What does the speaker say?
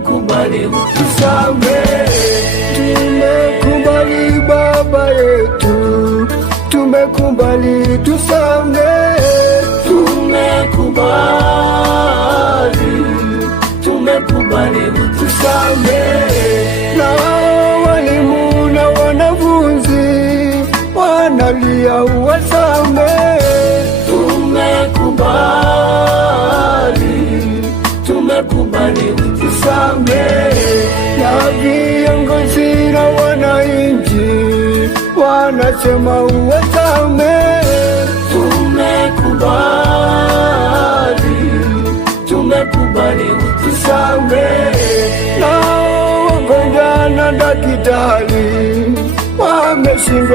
tumekubali utusamehe. Tumekubali Baba yetu, tumekubali tusamehe. Tumekubali utusamehe. Na walimu na wanafunzi wanalia, uwasamehe. Tumekubali utusamehe. Na viongozi na wananchi wanasema uwasamehe. Tumekubali utusamehe. Na wagonjwa na daktari wameshindwa